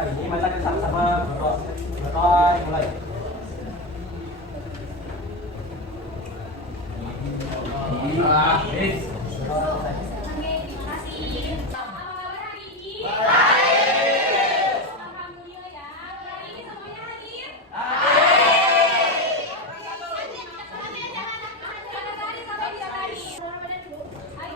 Nah, ini masak sama-sama berdua. Mulai. Yes. Oke, terima kasih. Apa kabar hari ini? Baik. Alhamdulillah ya. Hari ini semuanya hadir?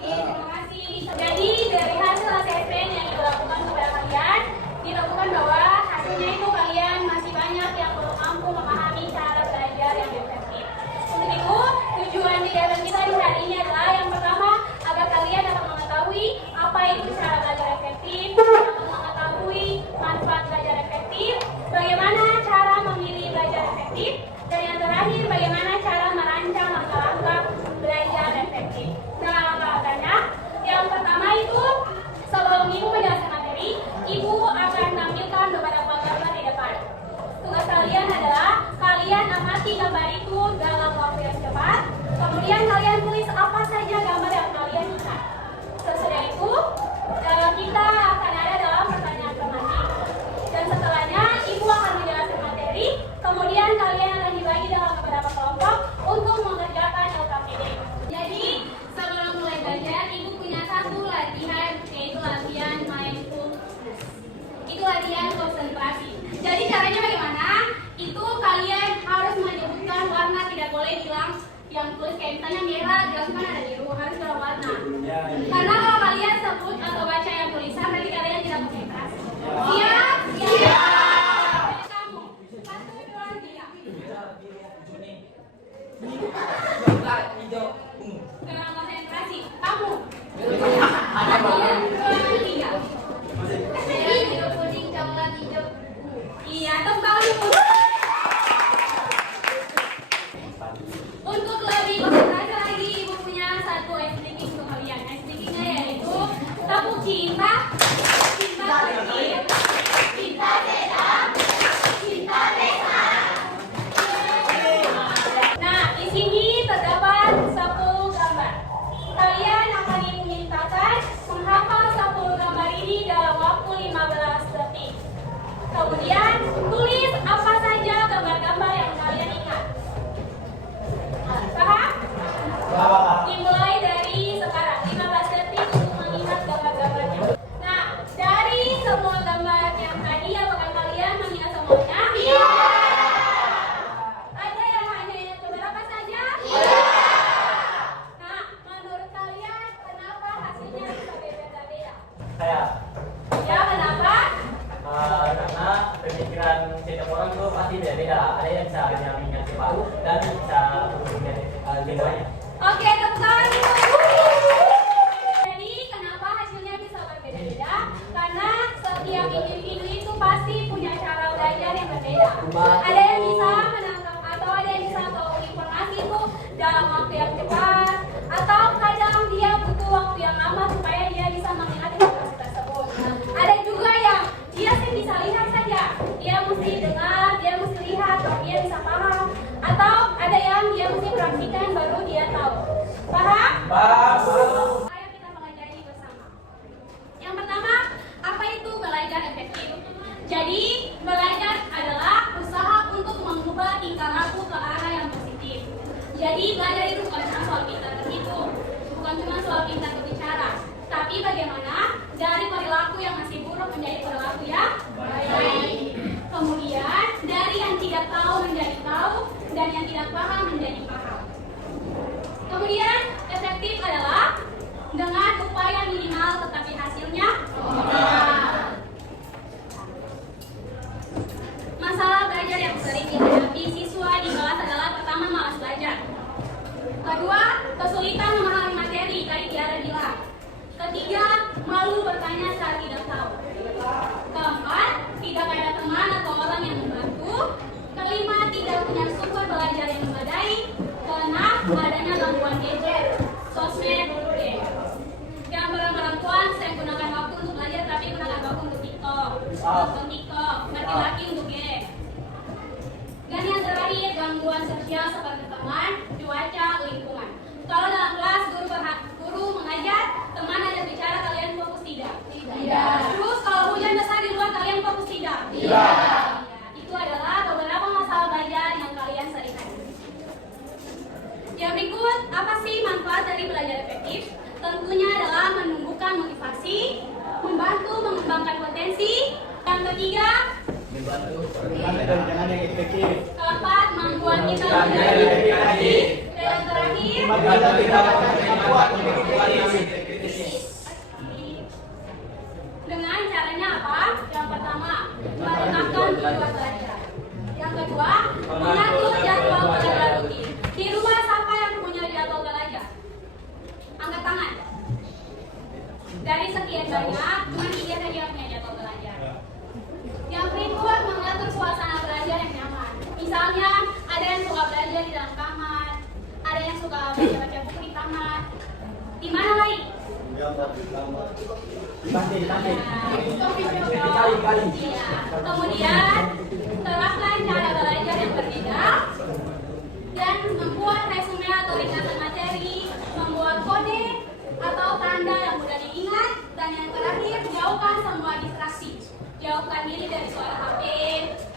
Terima kasih. Jadi dari hasil assessment yang dilakukan kepada kalian, ditemukan bahwa hasilnya itu kalian masih banyak yang belum mampu memahami cara belajar yang efektif. Untuk itu, tujuan kegiatan kita di hari ini adalah yang pertama, agar kalian dapat mengetahui apa itu cara belajar efektif, dapat mengetahui manfaat belajar efektif, bagaimana cara memilih belajar efektif, dan yang terakhir, bagaimana cara merancang langkah-langkah belajar efektif. Nah, langkah-langkahnya, yang pertama itu, sebelum Ibu menjelaskan materi, Ibu akan tampilkan beberapa gambar di depan. Tugas kalian adalah kalian amati gambar itu dalam waktu yang cepat, kemudian kalian tulis apa saja gambar yang kalian ingat. Sesudah itu, kita akan ada dalam pertanyaan tematik. Dan setelahnya, Ibu akan menjelaskan materi, kemudian kalian akan dibagi dalam beberapa kelompok untuk mengerjakan LKPD. Jadi, sebelum mulai belajar, Ibu punya satu latihan, yaitu latihan mindfulness. Itu latihan konsentrasi. Jadi caranya bagaimana? Itu kalian harus menyebutkan warna, tidak boleh bilang yang tulis kayak misalnya merah, jelas kan ada biru, harus dalam warna. Karena kalau kalian sebut atau baca yang tulisan, berarti kalian tidak konsentrasi. Siap? Siap! Kamu, 1, 2, 3. Kurang konsentrasi. Kamu. 1, 2, 3. Merah, biru, kuning, coklat, hijau. Iya, tepuk tangan dulu. Untuk lebih konsentrasi lagi, Ibu punya satu ice breaking untuk kalian. Ice breakingnya yaitu tepuk cinta, cinta kecil, cinta sedang, cinta besar. Nah, di sini terdapat 10 gambar. Kalian akan dimintakan menghafal 10 gambar ini dalam waktu 15 detik. Kemudian, tulis apa saja gambar-gambar yang kalian ingat. Paham? Dimulai dari sekarang, 15 detik untuk mengingat gambar-gambarnya. Nah, dari semua gambar yang tadi, apakah kalian mengingat semuanya? Iya! Ada yang hanya ingat beberapa saja? Iya! Nah, menurut kalian, kenapa hasilnya bisa berbeda-beda? Saya. Ya, kenapa? Karena pemikiran setiap orang itu pasti beda-beda. Ada yang bisa hanya mengingat separuh dan bisa mengingat semuanya. Oke, tepuk tangan dulu. Jadi, kenapa hasilnya bisa berbeda-beda? Karena setiap individu itu pasti punya cara belajar yang berbeda. Ada yang bisa menangkap atau ada yang bisa tahu informasi itu dalam waktu yang cepat, atau kadang dia butuh waktu yang lama supaya dia bisa mengingat informasi tersebut. Ada juga yang dia sih bisa lihat saja, dia mesti dengar, dia mesti lihat, baru dia bisa paham. Atau ada yang dia mesti praktikan baru dia tahu. Paham? Paham. Ayo kita pelajari bersama. Yang pertama, apa itu belajar efektif? Jadi, belajar adalah usaha untuk mengubah tingkah laku ke arah yang positif. Jadi, belajar itu bukan cuma soal pintar berhitung, bukan cuma soal pintar berbicara, tapi bagaimana dari perilaku yang masih buruk menjadi perilaku yang baik. Kemudian, dari yang tidak tahu menjadi tahu, dan yang tidak paham menjadi paham. Kemudian, efektif adalah dengan upaya minimal tetapi hasilnya optimal. Masalah belajar yang sering dihadapi siswa di kelas adalah pertama, malas belajar. Kedua, kesulitan memahami materi, tadi Tiara bilang. Ketiga, malu bertanya saat tidak tahu. Keempat, tidak ada teman atau orang yang membantu. Kelima, tidak punya sumber belajar yang memadai. Keenam, adanya gangguan gadget, sosmed, game. Yang perempuan saya gunakan waktu untuk belajar, tapi gunakan waktu untuk TikTok, nonton TikTok, laki-laki untuk game. Dan yang terakhir, gangguan sosial seperti teman, cuaca, lingkungan. Kalau dalam kelas guru mengajar, teman ada bicara, kalian fokus tidak? Tidak. Terus kalau hujan besar di luar, kalian fokus tidak? tidak? Tidak. Itu adalah beberapa masalah belajar yang kalian sering hadapi. Yang berikut, apa sih manfaat dari belajar efektif? Tentunya adalah menumbuhkan motivasi, membantu mengembangkan potensi. Yang ketiga, keempat, membuat kita menjadi lebih baik. Dan yang terakhir, dengan caranya apa? Yang pertama, menetapkan tujuan belajar. Yang kedua, mengatur jadwal belajar rutin. Di rumah siapa yang punya jadwal belajar? Angkat tangan. Dari sekian banyak, cuma 3 saja yang punya jadwal belajar. Yang berikut, mengatur suasana belajar yang nyaman. Misalnya, ada yang suka belajar di dalam kamar, ada yang suka baca-baca buku di kamar. Di mana lagi? Kemudian terapkan cara belajar yang berbeda dan membuat resume atau ringkasan materi, membuat kode atau tanda yang mudah diingat, dan yang terakhir jauhkan semua distraksi. Jauhkan diri dari suara HP,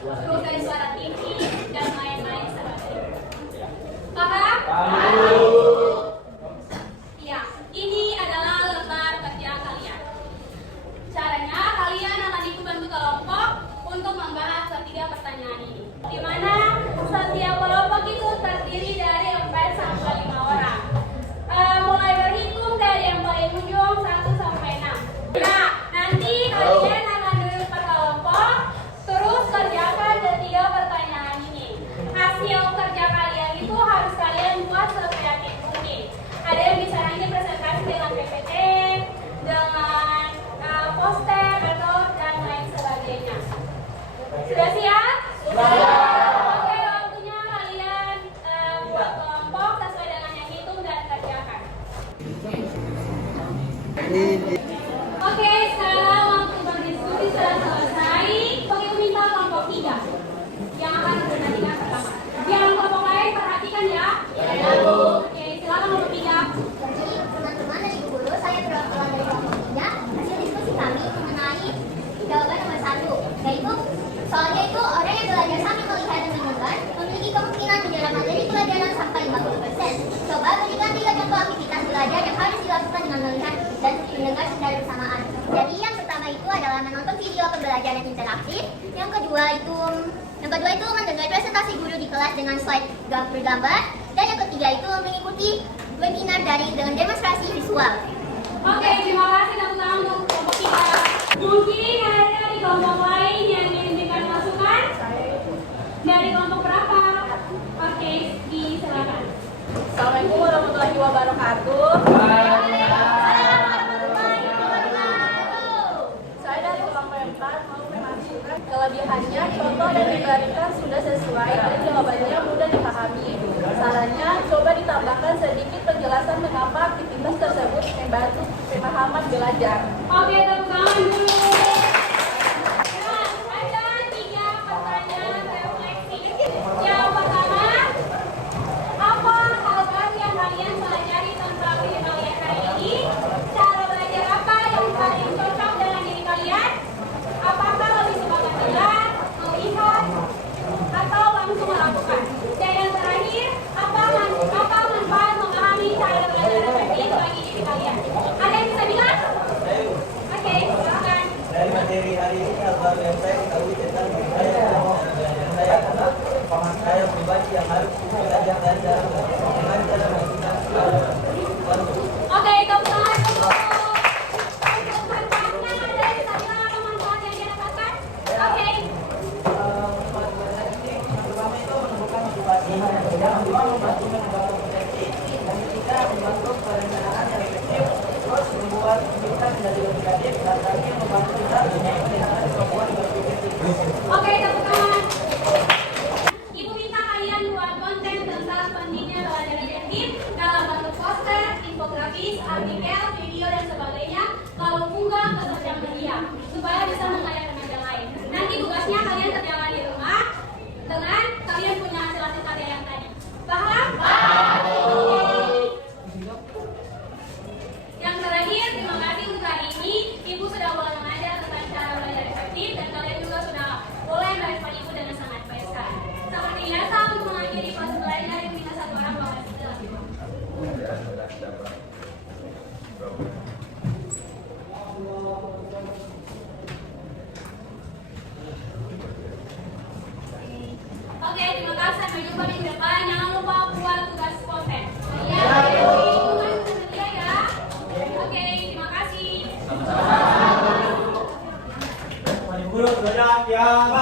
terus dari suara TV dan lain-lain sebagainya. Paham? Ya, ini adalah lembar kerja kalian. Caranya, kalian akan dibantu kelompok untuk membahas ketiga pertanyaan ini. Di mana setiap kelompok itu terdiri dari 4 sampai 5 orang. Mulai berhitung dari yang paling ujung 1 sampai 6. Nah, nanti kalian akan duduk per kelompok, terus kerjakan ketiga pertanyaan ini. Hasil kerja kalian itu harus kalian buat sekreatif mungkin. Ada yang bisa nanti presentasi dengan PPT, dengan poster atau dan lain sebagainya. Sudah siap? Sudah. Oke, waktunya kalian buat kelompok sesuai dengan yang hitung dan kerjakan. Oke, sekarang waktu berdiskusi sudah selesai. Begitu minta kelompok 3 yang akan bertandingan pertama. Yang kelompok lain perhatikan ya. Ya, Bu. Oke, silakan kelompok 3. Teman-teman dari guru, saya perwakilan dari kelompok 3. Hasil diskusi kami mengenai jawaban nomor 1, yaitu soalnya itu orang yang belajar sambil melihat dan mendengar memiliki kemungkinan menyerap materi pelajaran sampai 50%. Coba berikan 3 contoh aktivitas belajar yang harus dilakukan dengan melihat dan mendengar secara bersamaan. Jadi yang pertama itu adalah menonton video pembelajaran interaktif. Yang kedua itu mendengar presentasi guru di kelas dengan slide bergambar. Dan yang ketiga itu mengikuti webinar daring dengan demonstrasi visual. Oke, terima kasih tepuk tangan untuk kelompok 3. Mungkin ada di kelompok lain yang memberikan masukan? Dari kelompok berapa? Oke, silakan. Assalamualaikum warahmatullahi wabarakatuh. Saya dari kelompok 4 mau memasukkan kelebihannya, contoh dan diberikan sudah sesuai dan jawabannya mudah dipahami. Sarannya, coba ditambahkan sedikit penjelasan mengapa aktivitas tersebut membantu pemahaman belajar. Oke, tepuk tangan dulu. Nah, ada 3 pertanyaan refleksi. Yang pertama, apa hal yang kalian pelajari tentang diri kalian hari ini? Cara belajar apa yang paling cocok dengan diri kalian? Apakah lebih suka mendengar, melihat, atau langsung melakukan? Dan yang terakhir, apa manfaat memahami cara belajar efektif bagi diri kalian? Ada yang bisa bilang? Oke, silakan. Dari materi hari ini apa yang saya ketahui tentang diri saya dan belajar saya adalah pemahaman saya pribadi yang harus belajar dan dengan cara melakukan Oke, tepuk tangan dulu. Untuk manfaatnya ada yang bisa bilang apa manfaat yang dia dapatkan? Oke. pertama itu menemukan motivasi, yang kedua membantu mengembangkan potensi, yang ketiga membantu perencanaan yang efektif, terus membuat kita menjadi lebih kreatif, dan terakhir membantu kita meningkatkan kemampuan berpikir kritis. Oke, tepuk tangan. Ibu minta kalian buat konten tentang pentingnya belajar efektif dalam bentuk poster, infografis, artikel, video, dan sebagainya. Lalu unggah ke sosial media supaya bisa mengajak teman yang lain. Nanti tugasnya kalian kerjakan di rumah dengan kalian punya hasil karya yang tadi. Paham? Yang terakhir, terima kasih untuk hari ini. Ibu sudah mulai mengajar tentang cara belajar efektif dan kalian juga sudah yang